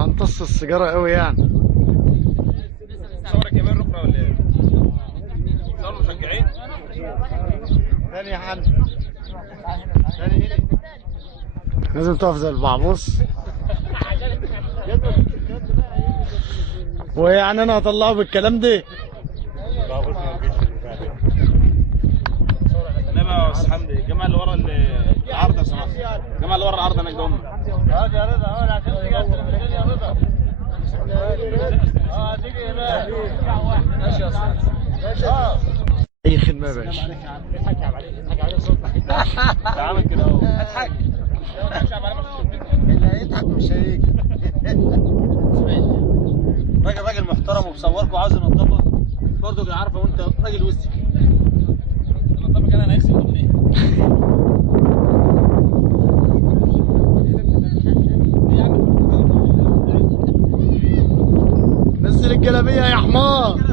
هنطص السيجاره قوي يعني. صورك كمان ركنه ولا ايه؟ صور مشجعين؟ ثاني يا حاج، ثاني هنا لازم تقف زي البعبوص. ويعني انا هطلعه بالكلام ده؟ لا بقى يا استاذ حمدي، الجماعه اللي ورا العارضه يا سماحه، الجماعه اللي ورا العارضه هناك دول. يا رضا هون عشان تيجي على التلفزيون يا رضا. تيجي هنا. ماشي يا استاذ. اي خدمه يا باشا. اضحك عليه صوتك. عامل كده اهو. اضحك. اللي هيضحك مش هيجي. راجل محترم وبصورك وعاوز ينضفك برضه عارفه وانت راجل وسخ. انضفك انا هيكسب مني. نزل الجلابيه يا حمار.